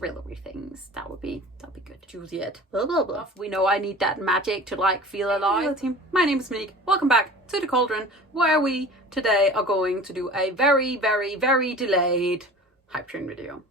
thrillery things. That'll be good. Juliet. Blah, blah, blah. We know I need that magic to like feel alive. Hello team, my name is Meek. Welcome back to the Cauldron, where we today are going to do a very, very, very delayed Hypetrain video.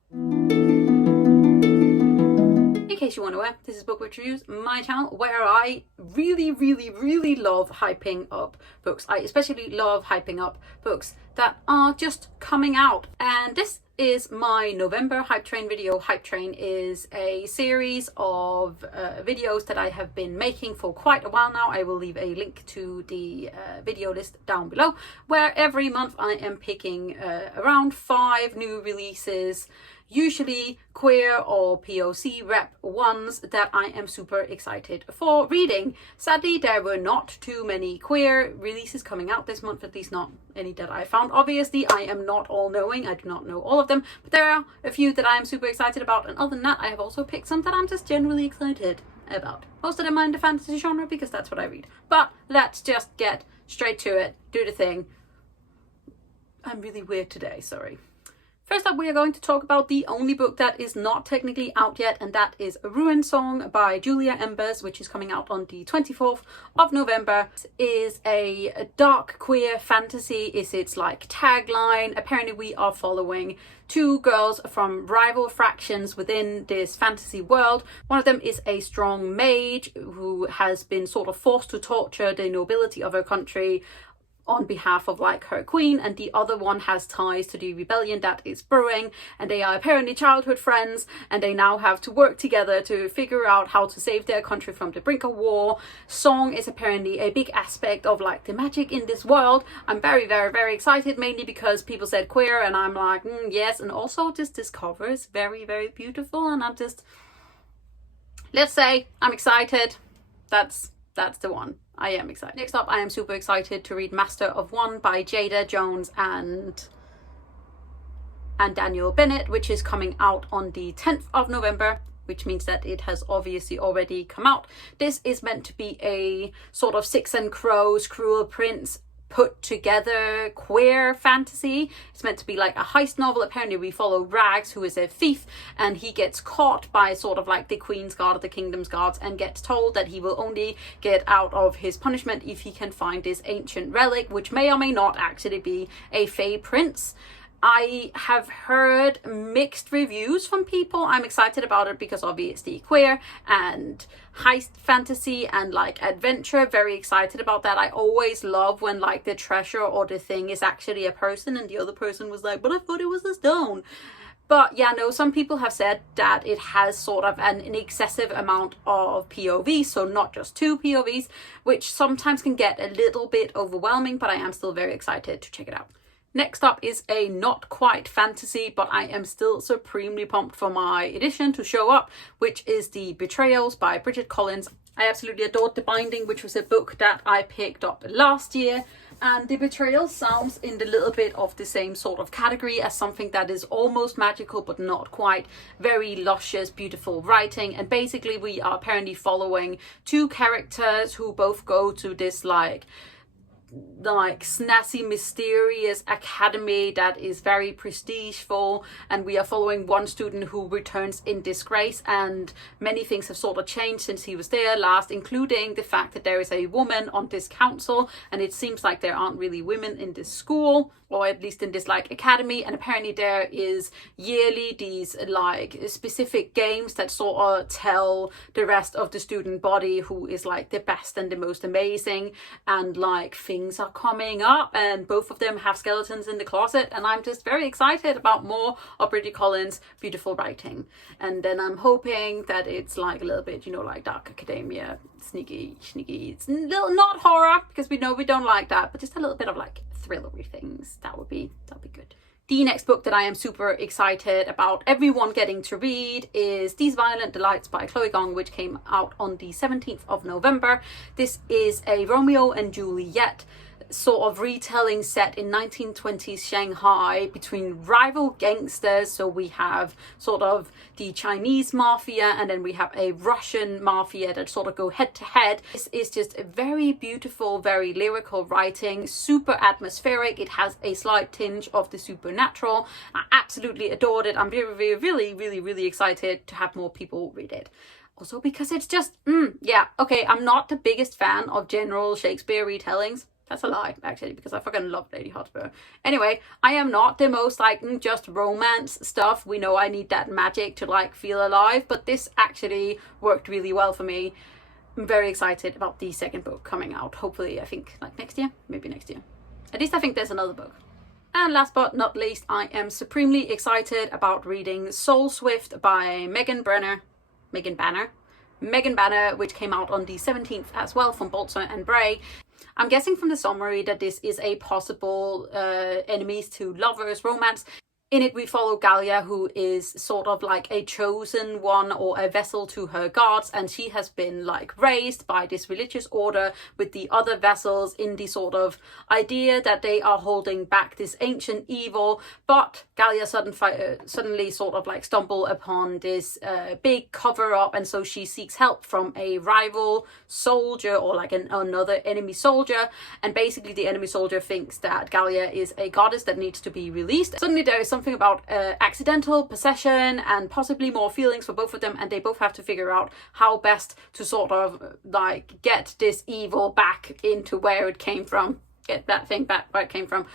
In case you weren't aware, this is Bookwitchreviews, my channel where I really, really, really love hyping up books. I especially love hyping up books that are just coming out. And this is my November Hypetrain video. Hypetrain is a series of videos that I have been making for quite a while now. I will leave a link to the video list down below, where every month I am picking around 5 new releases, usually queer or POC rep ones that I am super excited for reading. Sadly, there were not too many queer releases coming out this month, at least not any that I found. Obviously, I am not all-knowing. I do not know all of them, but there are a few that I am super excited about, and other than that, I have also picked some that I'm just generally excited about. Most of them are in the fantasy genre because that's what I read. But let's just get straight to it, do the thing. I'm really weird today, sorry. First up, we are going to talk about the only book that is not technically out yet, and that is Ruinsong by Julia Embers, which is coming out on the 24th of November. It is a dark queer fantasy, is its like tagline. Apparently we are following 2 girls from rival fractions within this fantasy world. One of them is a strong mage who has been sort of forced to torture the nobility of her country on behalf of like her queen, and the other one has ties to the rebellion that is brewing, and they are apparently childhood friends, and they now have to work together to figure out how to save their country from the brink of war. Song is apparently a big aspect of like the magic in this world. I'm very, very, very excited, mainly because people said queer, and I'm like, yes, and also just this cover is very, very beautiful, and I'm just, let's say I'm excited. That's the one. I am excited. Next up, I am super excited to read Master of One by Jaida Jones and Daniel Bennet, which is coming out on the 10th of November, which means that it has obviously already come out. This is meant to be a sort of Six and Crows, Cruel Prince put together queer fantasy. It's meant to be like a heist novel. Apparently we follow Rags, who is a thief, and he gets caught by sort of like the Queen's Guard or the Kingdom's Guards, and gets told that he will only get out of his punishment if he can find this ancient relic, which may or may not actually be a Fey Prince. I have heard mixed reviews from people. I'm excited about it because obviously queer and heist fantasy and like adventure, very excited about that. I always love when like the treasure or the thing is actually a person and the other person was like, but I thought it was a stone. But yeah, no, some people have said that it has sort of an excessive amount of POVs, so not just 2 POVs, which sometimes can get a little bit overwhelming, but I am still very excited to check it out. Next up is a not quite fantasy, but I am still supremely pumped for my edition to show up, which is the Betrayals by Bridget. I absolutely adored the binding, which was a book that I picked up last year, and the Betrayals sounds in a little bit of the same sort of category as something that is almost magical but not quite. Very luscious, beautiful writing, and basically we are apparently following 2 characters who both go to this like snazzy, mysterious academy that is very prestigeful, and we are following one student who returns in disgrace, and many things have sort of changed since he was there last, including the fact that there is a woman on this council, and it seems like there aren't really women in this school, or at least in this like academy, and apparently there is yearly these like specific games that sort of tell the rest of the student body who is like the best and the most amazing, and like things are coming up, and both of them have skeletons in the closet, and I'm just very excited about more of Bridget Collins' beautiful writing. And then I'm hoping that it's like a little bit, you know, like dark academia, sneaky, it's a little not horror, because we know we don't like that, but just a little bit of like thrillery things. That'll be good. The next book that I am super excited about everyone getting to read is These Violent Delights by Gong, which came out on the 17th of November. This is a Romeo and Juliet sort of retelling set in 1920s Shanghai between rival gangsters. So we have sort of the Chinese mafia and then we have a Russian mafia that sort of go head to head. This is just a very beautiful, very lyrical writing, super atmospheric. It has a slight tinge of the supernatural. I absolutely adored it. I'm really excited to have more people read it. Also because it's just, yeah, okay, I'm not the biggest fan of general Shakespeare retellings. That's a lie, actually, because I fucking love Lady Hotspur. Anyway, I am not the most, like, just romance stuff. We know I need that magic to, like, feel alive, but this actually worked really well for me. I'm very excited about the second book coming out. Hopefully, I think, like, next year? Maybe next year. At least I think there's another book. And last but not least, I am supremely excited about reading Soulswift by Megan Banner, which came out on the 17th as well from Bolzer and Bray. I'm guessing from the summary that this is a possible enemies to lovers romance. In it, we follow Gallia, who is sort of like a chosen one or a vessel to her gods, and she has been like raised by this religious order with the other vessels in the sort of idea that they are holding back this ancient evil. But Gallia suddenly sort of like stumble upon this big cover up, and so she seeks help from a rival soldier or like another enemy soldier. And basically, the enemy soldier thinks that Gallia is a goddess that needs to be released. Suddenly, there is something about accidental possession and possibly more feelings for both of them, and they both have to figure out how best to sort of like get this evil back into where it came from, get that thing back where it came from.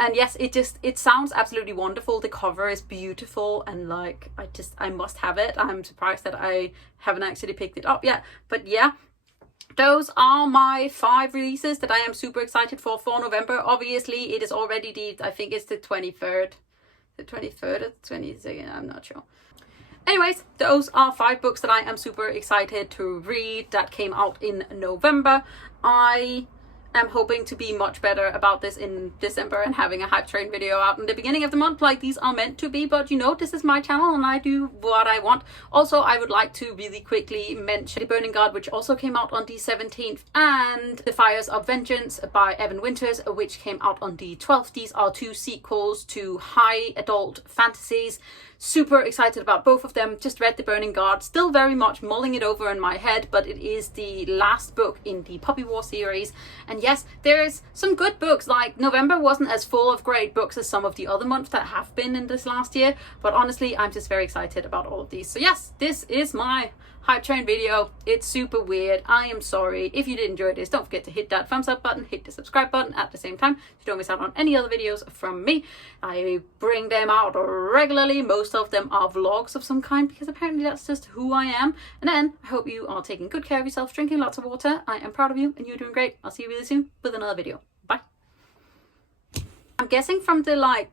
And yes, it sounds absolutely wonderful. The cover is beautiful and like I must have it. I'm surprised that I haven't actually picked it up yet, but yeah. Those are my 5 releases that I am super excited for November. Obviously, it is already I think it's the 23rd. The 23rd or 22nd, I'm not sure. Anyways, those are 5 books that I am super excited to read that came out in November. I am hoping to be much better about this in December and having a Hypetrain video out in the beginning of the month like these are meant to be, but you know, this is my channel and I do what I want. Also, I would like to really quickly mention The Burning God, which also came out on the 17th, and The Fires of Vengeance by Evan Winters, which came out on the 12th. These are 2 sequels to high adult fantasies. Super excited about both of them. Just read The Burning God, still very much mulling it over in my head, but it is the last book in the Puppy War series. And yes, there's some good books. Like November wasn't as full of great books as some of the other months that have been in this last year, but honestly, I'm just very excited about all of these. So yes, this is my Hypetrain video. It's super weird. I am sorry. If you did enjoy this, don't forget to hit that thumbs up button, hit the subscribe button at the same time so you don't miss out on any other videos from me. I bring them out regularly. Most of them are vlogs of some kind because apparently that's just who I am. And then I hope you are taking good care of yourself, drinking lots of water. I am proud of you and you're doing great. I'll see you really soon with another video. Bye. I'm guessing from the like